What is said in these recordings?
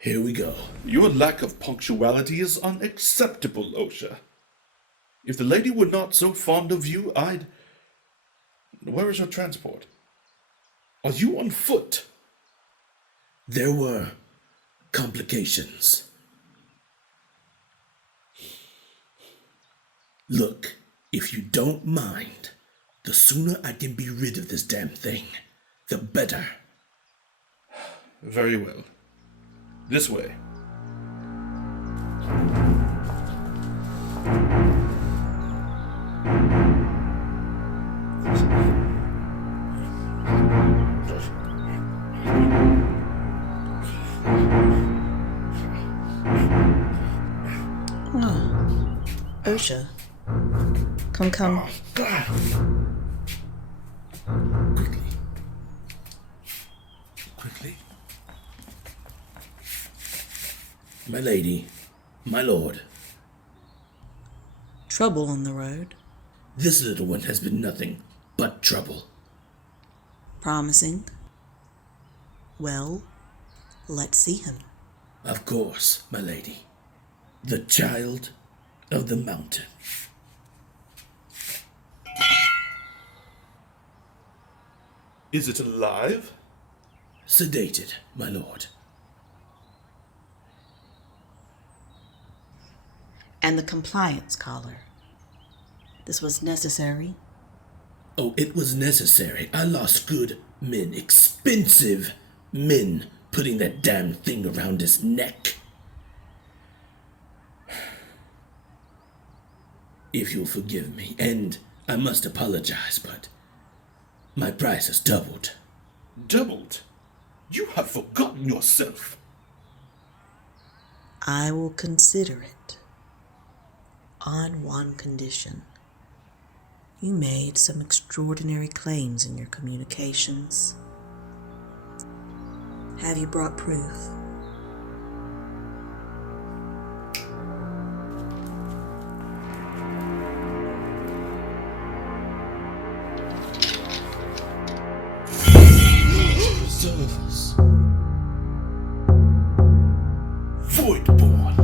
Here we go. Your lack of punctuality is unacceptable, Osha. If the lady were not so fond of you, I'd... Where is your transport? Are you on foot? There were complications. Look, if you don't mind, the sooner I can be rid of this damn thing, the better. Very well. This way. Osha. Come. Quickly. My lady, my lord. Trouble on the road. This little one has been nothing but trouble. Promising. Well, let's see him. Of course, my lady. The child of the mountain. Is it alive? Sedated, my lord. And the compliance collar. This was necessary? Oh, it was necessary. I lost good men, expensive men, putting that damn thing around his neck. If you'll forgive me, and I must apologize, but my price has doubled. Doubled? You have forgotten yourself. I will consider it. On one condition. You made some extraordinary claims in your communications. Have you brought proof? Service. Voidborn!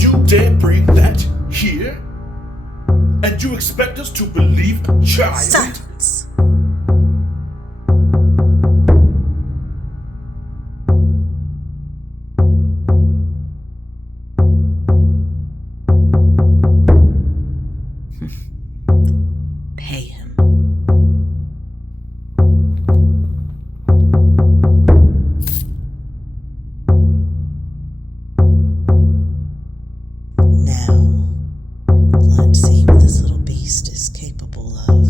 You dare bring that here? And you expect us to believe a child? Silence! Pay him. Now, let's see what this little beast is capable of.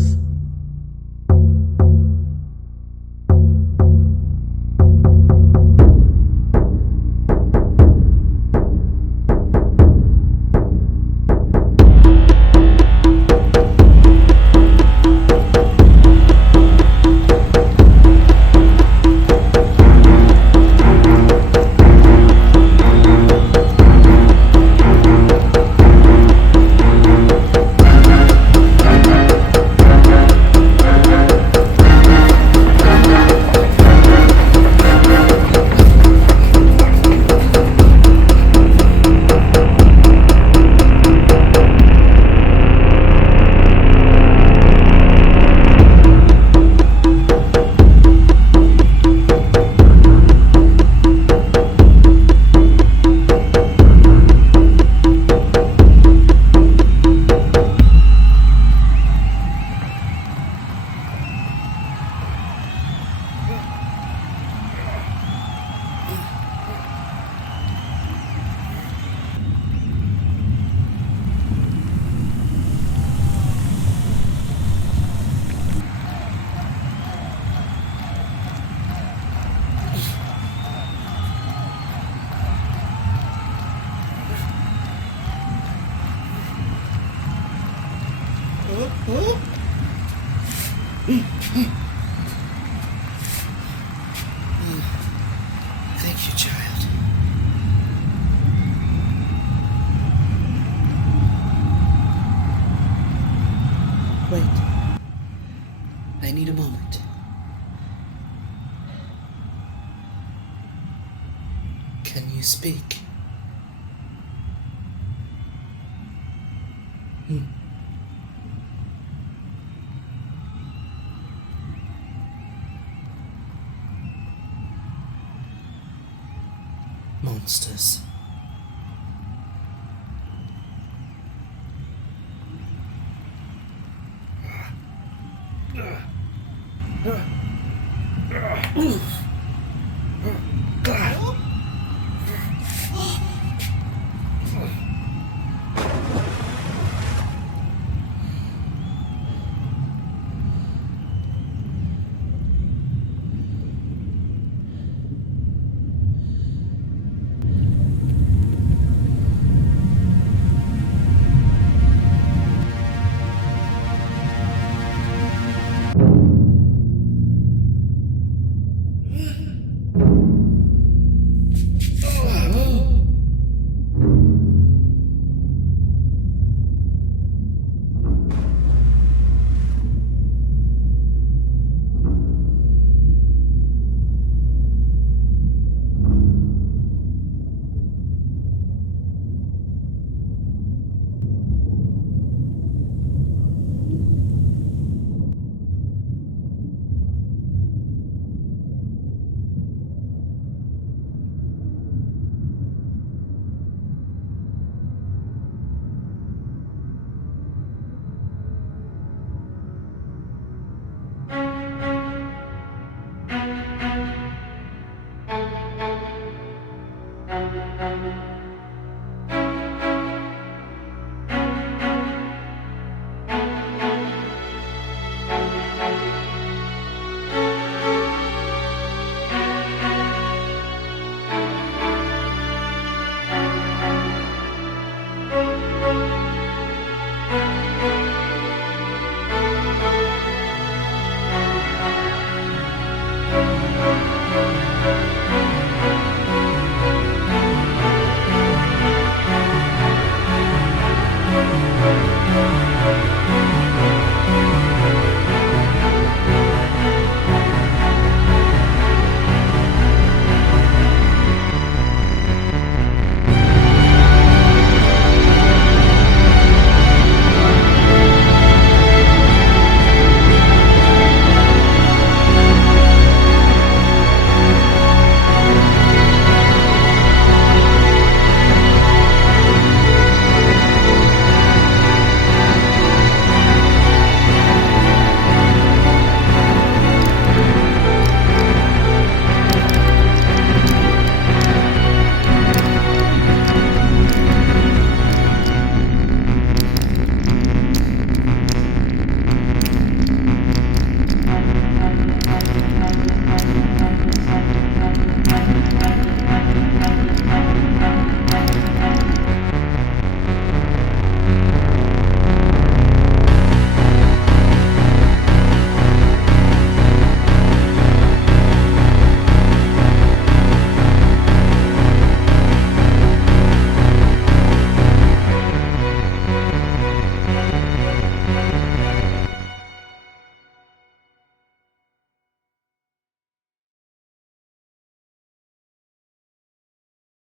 Can you speak? Monsters.